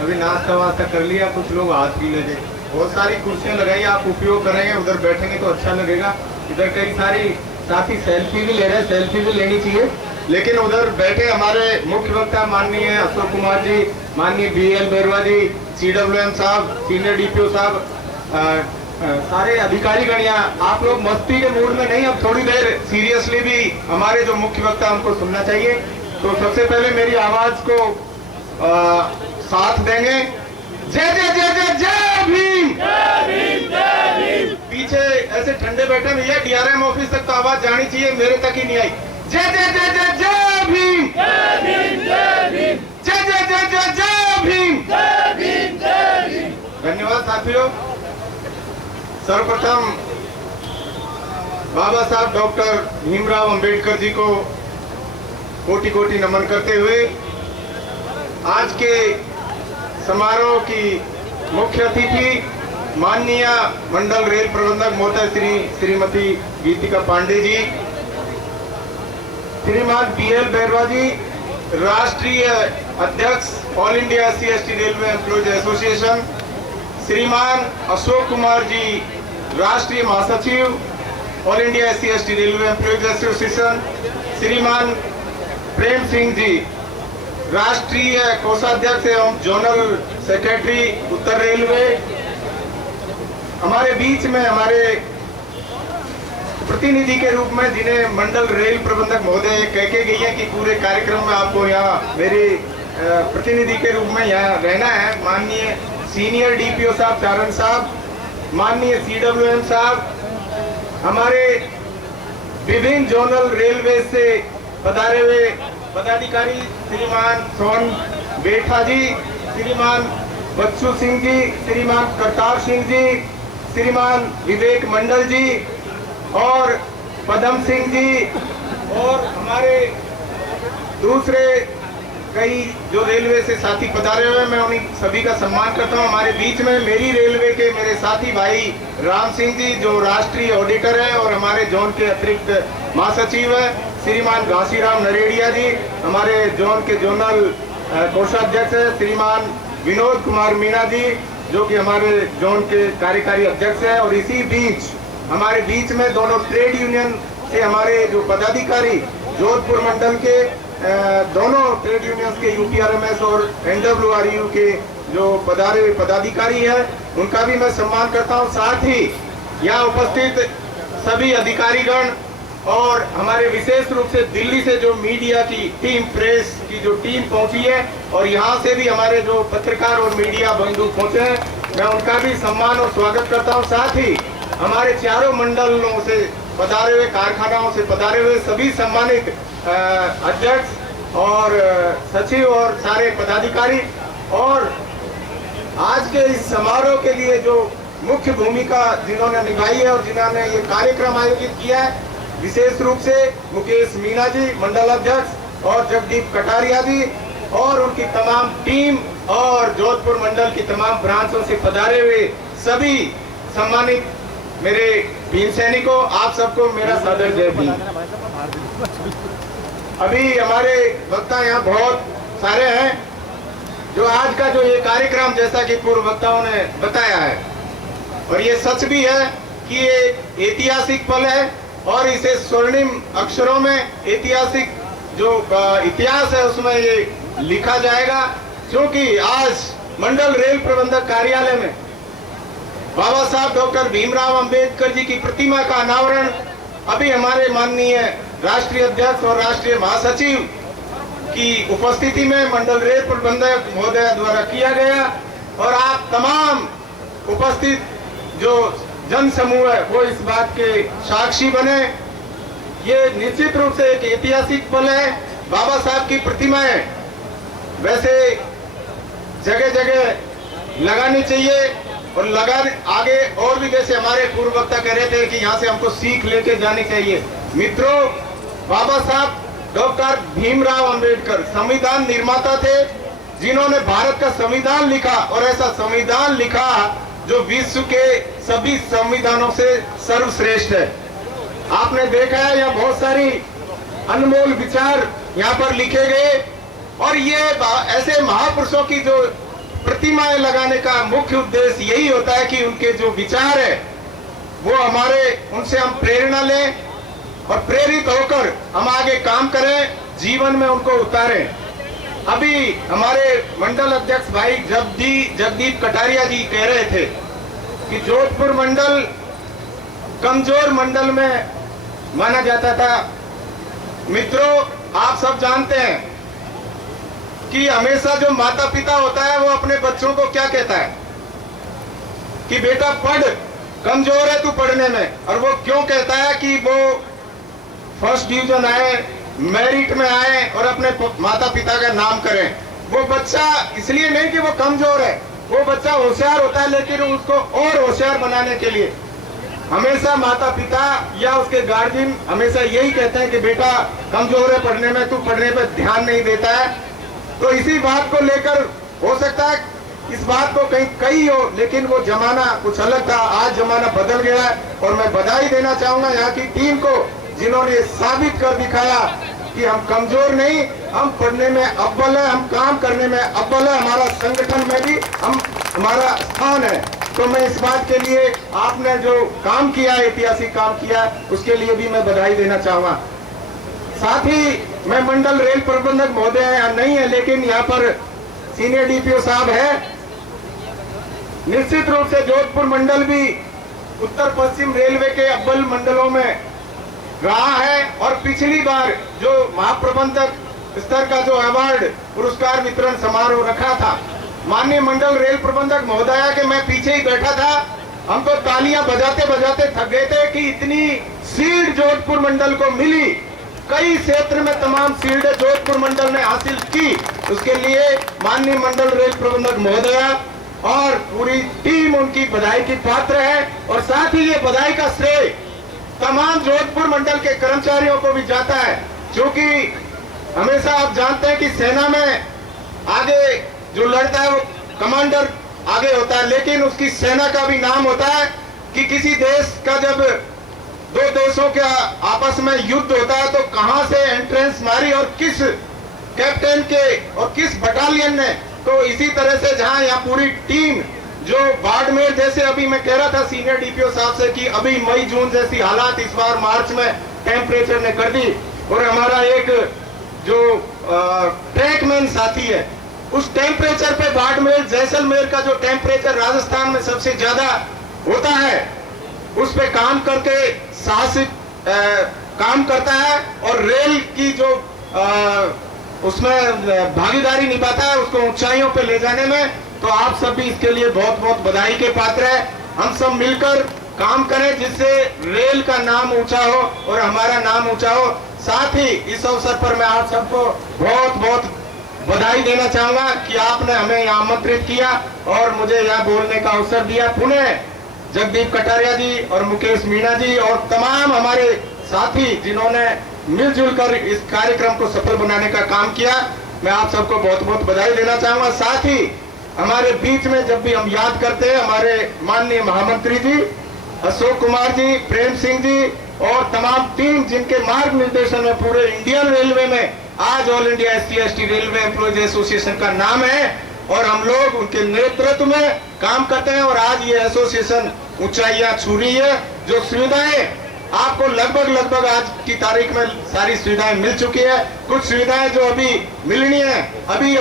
अभी नाश्ता वास्ता कर लिया, कुछ लोग हाथ भी लगे। बहुत सारी कुर्सियां लगाई, आप उपयोग करेंगे, उधर बैठेंगे तो अच्छा लगेगा। इधर कई सारी साथी सेल्फी भी ले रहे हैं, सेल्फी भी लेनी चाहिए। लेकिन उधर बैठे हमारे मुख्य वक्ता माननीय अशोक कुमार जी, माननीय BL बेरवा जी, CWM साहब, सीनियर DPO साहब, सारे अधिकारी गणिया, आप लोग मस्ती के मूड में नहीं, अब थोड़ी देर सीरियसली भी हमारे जो मुख्य वक्ता उनको सुनना चाहिए। तो सबसे पहले मेरी आवाज को साथ देंगे। जय जय जय जय जय भीम, जय भीम, जय भीम। पीछे ऐसे ठंडे बैठे भैया, DRM ऑफिस तक तो आवाज जानी चाहिए, मेरे तक ही नहीं आई। जय जय जय जय जय भीम, जय भीम, जय भीम, जय जय जय जय जय भीम, जय भीम, जय भीम। धन्यवाद साथियों। सर्वप्रथम बाबा साहब डॉक्टर भीमराव अंबेडकर जी को कोटि कोटि नमन करते हुए आज के समारोह की मुख्य अतिथि माननीय मंडल रेल प्रबंधक महोदय श्रीमती गीतिका पांडे जी, श्रीमान BL बेरवा जी, राष्ट्रीय अध्यक्ष all India SC/ST railway employees association, श्रीमान अशोक कुमार जी, राष्ट्रीय महासचिव all India SC/ST railway employees association, श्रीमान प्रेम सिंह जी, राष्ट्रीय कोषाध्यक्ष एवं जोनल सेक्रेटरी उत्तर रेलवे, हमारे बीच में हमारे प्रतिनिधि के रूप में जिन्हें मंडल रेल प्रबंधक महोदय कह के गई है कि पूरे कार्यक्रम में आपको यहाँ मेरे प्रतिनिधि के रूप में यहाँ रहना है, माननीय सीनियर DPO साहब चारण साहब, माननीय CWM साहब, हमारे विभिन्न जोनल रेलवे से पधारे हुए पदाधिकारी श्रीमान सोन बेठा जी, श्रीमान बच्चू सिंह जी, श्रीमान करतार सिंह जी, श्रीमान विवेक मंडल जी और पदम सिंह जी, और हमारे दूसरे कई जो रेलवे से साथी पधारे हुए, मैं उन्हीं सभी का सम्मान करता हूं। हमारे बीच में मेरी रेलवे के मेरे साथी भाई राम सिंह जी जो राष्ट्रीय ऑडिटर है और हमारे जोन के अतिरिक्त महासचिव है, श्रीमान घासीराम नरेडिया जी, हमारे जोन के जोनल कोषाध्यक्ष है, श्रीमान विनोद कुमार मीणा जी जो कि हमारे जोन के कार्यकारी अध्यक्ष है, और इसी बीच हमारे बीच में दोनों ट्रेड यूनियन से हमारे जो पदाधिकारी जोधपुर मंडल के दोनों ट्रेड यूनियंस के UPRMS और NWRU के जो पदाधिकारी है उनका भी मैं सम्मान करता हूं। साथ ही यहाँ उपस्थित सभी अधिकारीगण और हमारे विशेष रूप से दिल्ली से जो मीडिया की टीम, प्रेस की जो टीम पहुंची है, और यहाँ से भी हमारे जो पत्रकार और मीडिया बंधु पहुंचे हैं, मैं उनका भी सम्मान और स्वागत करता हूं। साथ ही हमारे चारों मंडलों से पधारे हुए, कारखानाओं से पधारे हुए सभी सम्मानित अध्यक्ष और सचिव और सारे पदाधिकारी, और आज के इस समारोह के लिए जो मुख्य भूमिका जिन्होंने निभाई है और जिन्होंने ये कार्यक्रम आयोजित किया है, विशेष रूप से मुकेश मीणा जी मंडल अध्यक्ष और जगदीप कटारिया जी और उनकी तमाम टीम, और जोधपुर मंडल की तमाम ब्रांचों से पधारे हुए सभी सम्मानित मेरे भीम सैनिकों, आप सबको मेरा सादर जय भीम। अभी हमारे वक्ता यहाँ बहुत सारे हैं जो आज का जो ये कार्यक्रम, जैसा कि पूर्व वक्ताओं ने बताया है, और ये सच भी है कि ये ऐतिहासिक पल है और इसे स्वर्णिम अक्षरों में ऐतिहासिक जो इतिहास है उसमें ये लिखा जाएगा, क्योंकि आज मंडल रेल प्रबंधक कार्यालय में बाबा साहब डॉक्टर भीमराव अंबेडकर जी की प्रतिमा का अनावरण अभी हमारे माननीय राष्ट्रीय अध्यक्ष और राष्ट्रीय महासचिव की उपस्थिति में मंडल रेल प्रबंधक महोदय द्वारा किया गया, और आप तमाम उपस्थित जो जन समूह है वो इस बात के साक्षी बने। ये निश्चित रूप से एक ऐतिहासिक पल है। बाबा साहब की प्रतिमाएं वैसे जगह जगह लगानी चाहिए, और आगे और भी, जैसे हमारे पूर्व वक्ता कह रहे थे कि यहाँ से हमको सीख लेके जानी चाहिए। मित्रों, बाबा साहब डॉक्टर भीमराव अंबेडकर संविधान निर्माता थे जिन्होंने भारत का संविधान लिखा, और ऐसा संविधान लिखा जो विश्व के सभी संविधानों से सर्वश्रेष्ठ है। आपने देखा है यहाँ बहुत सारी अनमोल विचार यहाँ पर लिखे गए, और ये ऐसे महापुरुषों की जो प्रतिमाएं लगाने का मुख्य उद्देश्य यही होता है कि उनके जो विचार है वो हमारे, उनसे हम प्रेरणा लें और प्रेरित होकर हम आगे काम करें, जीवन में उनको उतारें। अभी हमारे मंडल अध्यक्ष भाई जगदीप कटारिया जी कह रहे थे कि जोधपुर मंडल कमजोर मंडल में माना जाता था। मित्रों, आप सब जानते हैं कि हमेशा जो माता पिता होता है वो अपने बच्चों को क्या कहता है कि बेटा पढ़, कमजोर है तू पढ़ने में। और वो क्यों कहता है कि वो फर्स्ट डिवीजन आए, मेरिट में आए और अपने माता पिता का नाम करें। वो बच्चा इसलिए नहीं कि वो कमजोर है, वो बच्चा होशियार होता है, लेकिन उसको और होशियार बनाने के लिए हमेशा माता पिता या उसके गार्जियन हमेशा यही कहते हैं कि बेटा कमजोर है पढ़ने में, तू पढ़ने पर ध्यान नहीं देता है। तो इसी बात को लेकर हो सकता है इस बात को कहीं हो, लेकिन वो जमाना कुछ अलग था, आज जमाना बदल गया है। और मैं बधाई देना चाहूंगा यहाँ की टीम को, जिन्होंने साबित कर दिखाया कि हम कमजोर नहीं, हम पढ़ने में अव्वल है, हम काम करने में अव्वल है, हमारा संगठन में भी हमारा स्थान है। तो मैं इस बात के लिए आपने जो काम किया, ऐतिहासिक काम किया, उसके लिए भी मैं बधाई देना चाहूंगा। साथ ही मैं मंडल रेल प्रबंधक महोदय यहाँ नहीं है, लेकिन यहाँ पर सीनियर डीपीओ साहब है। निश्चित रूप से जोधपुर मंडल भी उत्तर पश्चिम रेलवे के अव्वल मंडलों में रहा है और पिछली बार जो महाप्रबंधक स्तर का जो अवार्ड पुरस्कार वितरण समारोह रखा था, माननीय मंडल रेल प्रबंधक महोदया के मैं पीछे ही बैठा था, हम तो तालियां बजाते बजाते थक गए थे कि इतनी सीट जोधपुर मंडल को मिली। कई क्षेत्र में तमाम सीटें जोधपुर मंडल ने हासिल की, उसके लिए माननीय मंडल रेल प्रबंधक महोदया और पूरी टीम उनकी बधाई की पात्र है। और साथ ही ये बधाई का श्रेय तमाम जोधपुर मंडल के कर्मचारियों को भी जाता है, क्योंकि हमेशा आप जानते हैं कि सेना में आगे जो लड़ता है वो कमांडर आगे होता है, लेकिन उसकी सेना का भी नाम होता है कि किसी देश का जब दो देशों के आपस में युद्ध होता है तो कहां से एंट्रेंस मारी और किस कैप्टन के और किस बटालियन ने। तो इसी तरह से जहां यहाँ पूरी टीम जो बाड़मेर जैसे, अभी मैं कह रहा था सीनियर डीपीओ साहब से कि अभी मई जून जैसी हालात इस बार मार्च में टेम्परेचर ने कर दी, और हमारा एक जो ट्रैकमैन साथी है उस टेम्परेचर पे बाड़मेर जैसलमेर का जो टेम्परेचर राजस्थान में सबसे ज्यादा होता है उस पे काम करके साहसिक काम करता है और रेल की जो उसमें भागीदारी निभाता है उसको ऊंचाइयों पे ले जाने में। तो आप सब भी इसके लिए बहुत बहुत बधाई के पात्र है। हम सब मिलकर काम करें जिससे रेल का नाम ऊंचा हो और हमारा नाम ऊंचा हो। साथ ही इस अवसर पर मैं आप सबको बहुत बहुत बधाई देना चाहूंगा कि आपने हमें यहाँ आमंत्रित किया और मुझे यहाँ बोलने का अवसर दिया। पुनः जगदीप कटारिया जी और मुकेश मीणा जी और तमाम हमारे साथी जिन्होंने मिलजुल कर इस कार्यक्रम को सफल बनाने का काम किया, मैं आप सबको बहुत बहुत बधाई देना चाहूंगा। साथ ही हमारे बीच में जब भी हम याद करते हैं हमारे माननीय महामंत्री जी अशोक कुमार जी, प्रेम सिंह जी और तमाम टीम जिनके मार्ग निर्देशन में पूरे इंडियन रेलवे में आज all India SC/ST railway employees association का नाम है और हम लोग उनके नेतृत्व में काम करते हैं और आज ये एसोसिएशन ऊंचाइयां छू रही है। जो सुविधाएं आपको लगभग आज की तारीख में सारी सुविधाएं मिल चुकी है, कुछ सुविधाएं जो अभी मिलनी है। अभी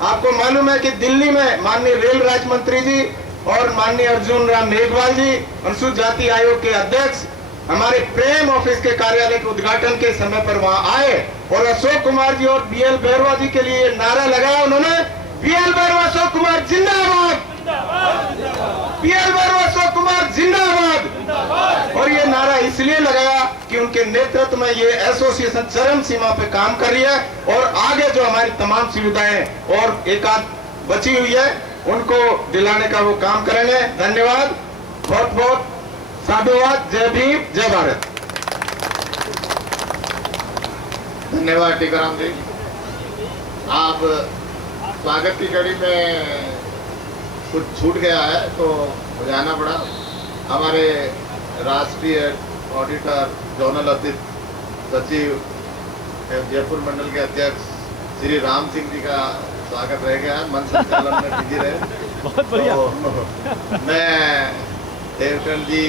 आपको मालूम है कि दिल्ली में माननीय रेल राज्य मंत्री जी और माननीय अर्जुन राम मेघवाल जी अनुसूचित जाति आयोग के अध्यक्ष हमारे प्रेम ऑफिस के कार्यालय के उद्घाटन के समय पर वहां आए और अशोक कुमार जी और BL बैरवा जी के लिए नारा लगाया उन्होंने, BL बैरवा अशोक कुमार जिंदाबाद, BL बैरवा अशोक कुमार जिंदाबाद। और ये नारा इसलिए लगाया कि उनके नेतृत्व में ये एसोसिएशन चरम सीमा पे काम कर रही है और आगे जो हमारी तमाम सुविधाएं और एक आध बची हुई है उनको दिलाने का वो काम करेंगे। धन्यवाद, बहुत बहुत साधुवाद। जय भीम, जय भारत। धन्यवाद टीकाराम जी। आप स्वागत की कड़ी में कुछ छूट गया है तो मुझे आना पड़ा। हमारे राष्ट्रीय ऑडिटर, जोनल अध्यक्ष सचिव जयपुर मंडल के अध्यक्ष श्री राम सिंह जी का स्वागत रहेगा, मन संचालन में बिजी रहे। बहुत बढ़िया। तो मैं देवचंद जी